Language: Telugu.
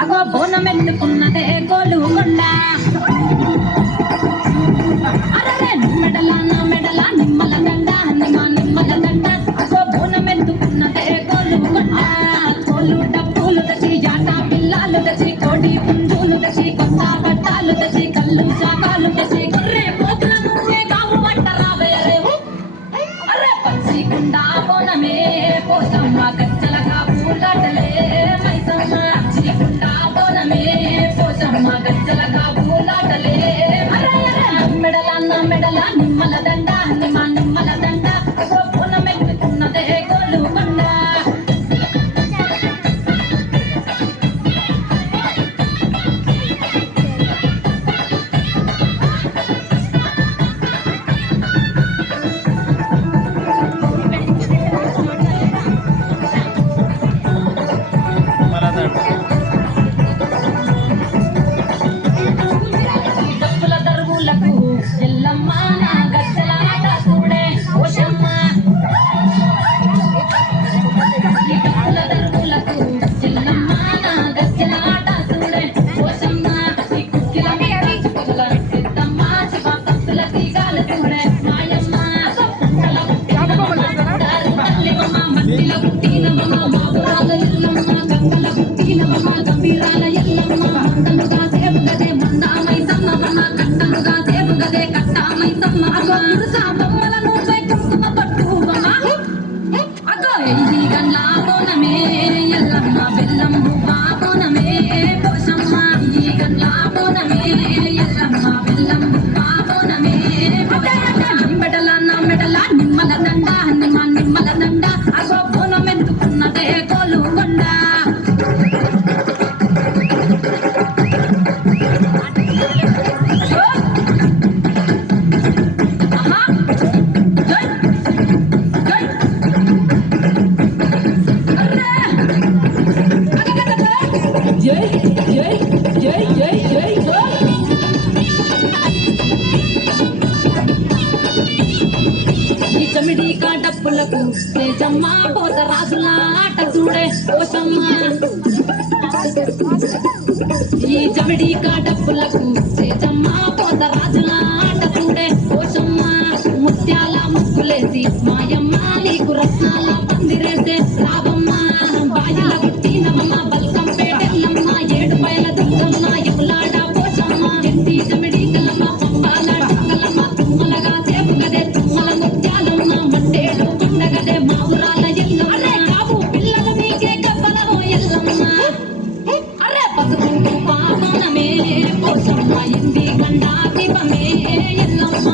అగో బోనమెత్తుకున్నదే గోలుకొండ అరే మెడల నా మెడల నిమ్మల దండ నిమ్మల దండ అగో బోనమెత్తుకున్నదే గోలుకొండ తోలు డప్పులు తెచ్చి జాట పిల్లలు తెచ్చి కోడి పుంజులు తెచ్చి కొత్త బట్టాలు తెచ్చి కళ్ళు చాకాలు తెచ్చి గొర్రె పోతులను కావు వంట రావేరే అరే పచ్చి గుండా బోనమే పోసమ్మ గచ్చలగా పూలాటలే మైసమ్మ పచ్చి గుండా బోనమే పోసమ్మ గచ్చలగా పూలాటలే మెడల నిమ్మల దండ నిమ్మల దండ బోనమెత్తుకున్నదే గోలుకొండ ఎల్లమ్మ నా గచ్చల ఆట చూడే ఓషమ్మ ఈ డప్పుల దరువులకు ఎల్లమ్మ నా గచ్చల ఆట చూడే ఓషమ్మ ఈ కుక్కిల పుల్ల సిద్ధమ్మ శివ సత్తుల తీగాలు చూడే మాయమ్మ పుట్టల పుట్టినమ్మ మట్టిల పుట్టినమ్మ మాపురాల ఎల్లమ్మ గంగల పుట్టినమ్మ గంభీరాల ఎల్లమ్మ మందలుగా సేపుగదే మందామై సమ్మమ్మ కట్టలుగా సేపుగదే కట్టామై సమ్మమ్మ పురుష బొమ్మలను కుంకుమ పట్టువమ్మ అగో ఇది గండ్ల బోనమే ఎల్లమ్మ బెల్లం బువ్వ బోనమే పోషమ్మ ఈ గండ్ల బోనమే ఎల్లమ్మ బెల్లం బువ్వ బోనమే మెడల నా మెడల నిమ్మల దండ నిమ్మల దండ అగో బోనమెత్తుకున్నదే గోలుకొండ ఈ చమిడి కాటప్పులకు తేజమ్మ పోత రాజుల ఆట చూడే ఓషమ్మ ఈ చమిడి కాటప్పులకు తేజమ్మ పోత రాజుల ఆట చూడే ఓషమ్మ ముత్యాల ముక్కులేసి మాయమ్మ నీకు రత్నాల పందిరేసే రావమ్మ బాయిల పుట్టినమ్మ బల్కం పేటెల్లమ్మ ఏడు పైల దుర్గమ్మ ఎములాడ పోషమ్మ ఎంటి చమిడి కలమ్మ పంబాల డంగలమ్మ తుమ్మలగా సేపుగదే తుమ్మల ముత్యాలమ్మ మండేడు కొండగదే మావురాల ఎల్లమ్మ అరే కావు పిల్లల మీకే కప్పలమో ఎల్లమ్మ అరే పసుకుంటూ పాపనమే పోషమ్మ ఇంటి గండా దీపమే ఎల్లమ్మ